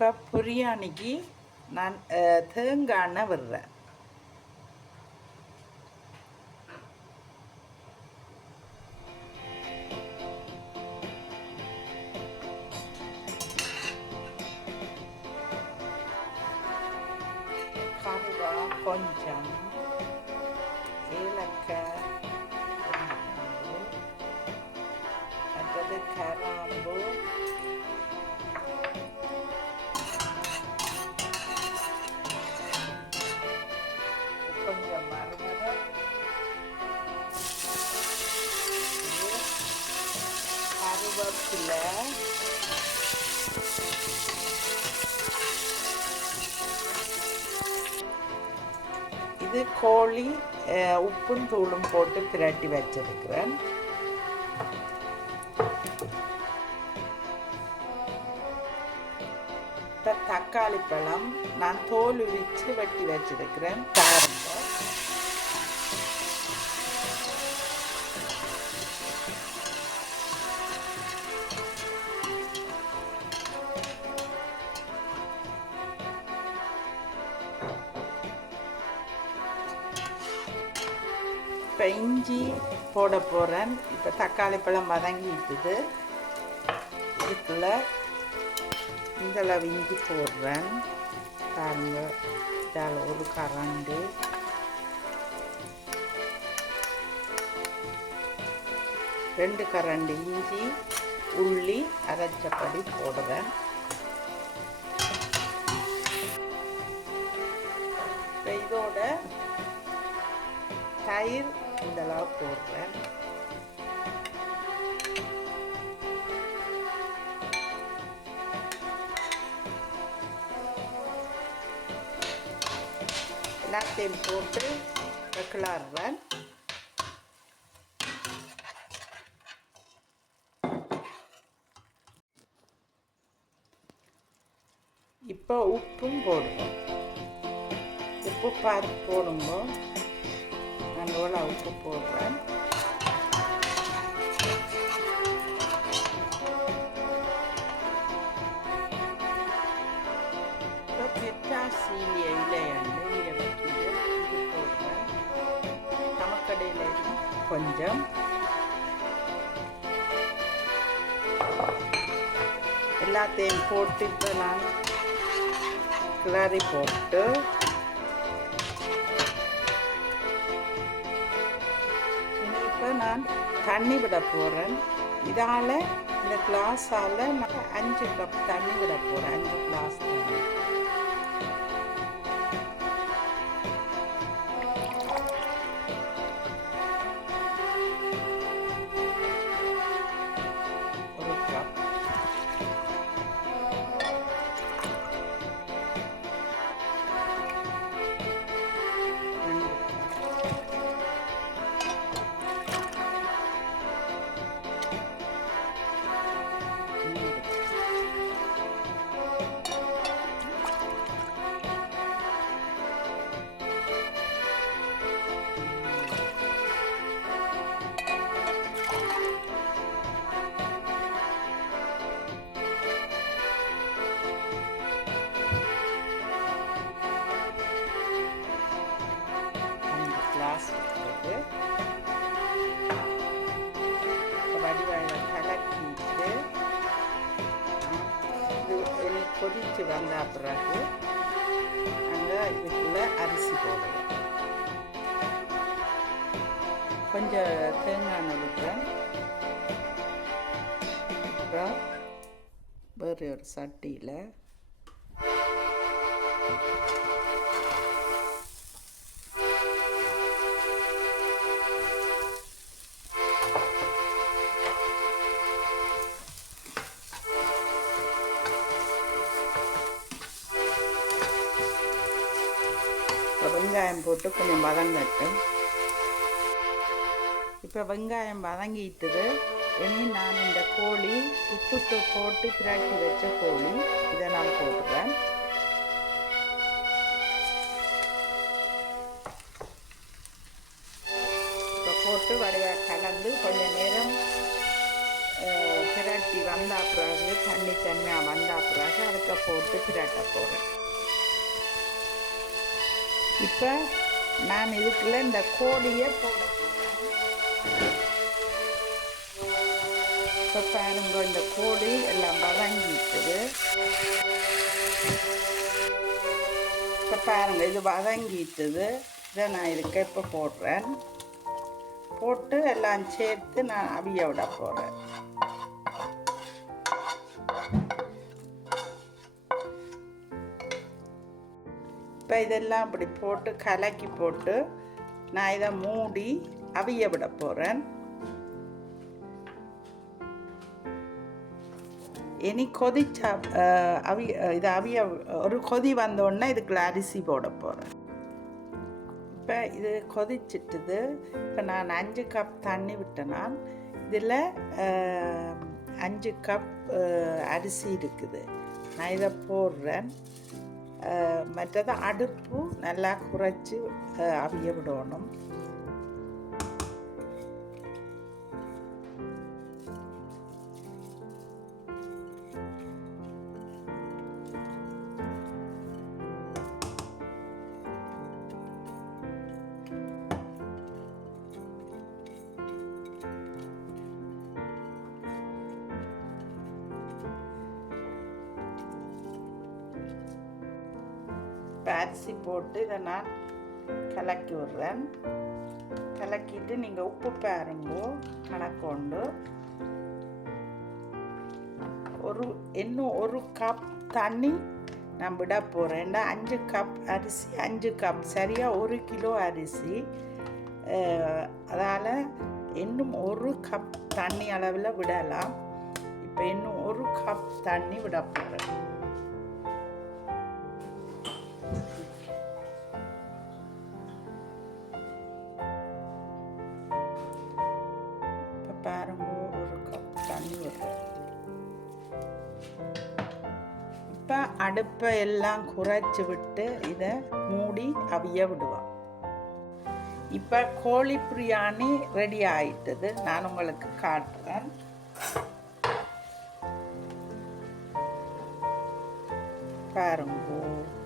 இப்போ பிரியாணிக்கு நான் தேங்காய் எண்ணெய் விடுறேன். கொஞ்சம் ஏலக்காய் அடுத்தது கராம்பு கருவேப்பிலை இது கோழி உப்பும் தூளும் போட்டு திரட்டி வச்சிருக்கிறேன். தக்காளி பழம் நான் தோல் உரித்து வெட்டி வச்சிருக்கிறேன். பாருங்க இப்போ இஞ்சி போட போகிறேன் இப்போ தக்காளி பழம் வதங்கிட்டுது. இதுக்குள்ள இந்த அளவு இஞ்சி போடுறேன். பாருங்க இதால் ஒரு கரண்டு. ரெண்டு கரண்டு இஞ்சி உள்ளி அரைச்சப்படி போடுறேன். இதோட தயிர் இந்த அளவு போடுறேன். எல்லாத்தையும் போட்டு கிளறுவேன் இப்போ உப்பும் போடுவோம். உப்பு பார்த்து போடும்போது நான் எவ்வளோ போடுறேன். இப்போ இலையாண்டு இங்கே இது போடுறேன். கொஞ்சம். எல்லாத்தையும் போட்டு இப்போ நான் கிளறி போட்டு இப்போ நான் தண்ணி விட போகிறேன் இதால் இந்த கிளாஸால் நான் அஞ்சு கப் தண்ணி விட போகிறேன் அஞ்சு கிளாஸ் தண்ணி. கொதிச்சு வந்த பிறகு அங்கே இதுக்குள்ளே அரிசி போடுவோம் கொஞ்சம் தேங்காய் எண்ணெய் விட்டுறேன் அப்புறம் வேறு ஒரு சட்டியில் வெங்காயம் போட்டு கொஞ்சம் வதங்கட்டும். இப்போ வெங்காயம் வதங்கிட்டுது. இனி நான் இந்த கோழி உப்பு போட்டு பிரட்டி வச்ச கோழி இதை நான் போட்டுறேன் இப்போ போட்டு வடையாக கலந்து கொஞ்சம் நேரம் அஹ், பிரட்டி வந்தா பிறகு தண்ணி தனியாக வந்தா பிறகு அதுக்கு போட்டு பிரட்ட போகிறேன் இப்போ நான் இதுக்குள்ள இந்த கோழியை போட இப்போ பாருங்க இந்த கோழி எல்லாம் வதங்கிட்டுது இப்போ பாருங்க இது வதங்கிட்டுது. இதை நான் இதுக்கு இப்போ போடுறேன். போட்டு எல்லாம் சேர்த்து நான் அவிய விட போகிறேன் இப்போ இதெல்லாம் இப்படி போட்டு கலக்கி போட்டு நான் இதை மூடி அவிய விட போகிறேன் இனி கொதிச்சா அவி இது அவிய ஒரு கொதி வந்தோடனே இதுக்குள்ள அரிசி போட போகிறேன் இப்போ இது கொதிச்சிட்டுது. இப்போ நான் அஞ்சு கப் தண்ணி விட்டேன் இதில் அஞ்சு கப் அரிசி இருக்குது. நான் இதை போடுறேன். மற்றது அடுப்பு நல்லா குறைச்சி அவிய விடணும் இப்போ அரிசி போட்டு இதை நான் கலக்கி விடுறேன். கலக்கிட்டு நீங்கள் உப்பு பாருங்கோ கணக்கொண்டு ஒரு இன்னும் ஒரு கப் தண்ணி நான் விட போகிறேன்டா அஞ்சு கப் அரிசி அஞ்சு கப் சரியாக ஒரு கிலோ அரிசி. அதால் இன்னும் ஒரு கப் தண்ணி அளவில் விடலாம். இப்போ இன்னும் ஒரு கப் தண்ணி விட போகிறேன் இப்போ அடுப்பை எல்லாம் குறைச்சி விட்டு இதை மூடி அவிய விடுவோம். இப்போ கோழி பிரியாணி ரெடி ஆயிட்டது. நான் உங்களுக்கு காட்டுறேன். பாருங்க.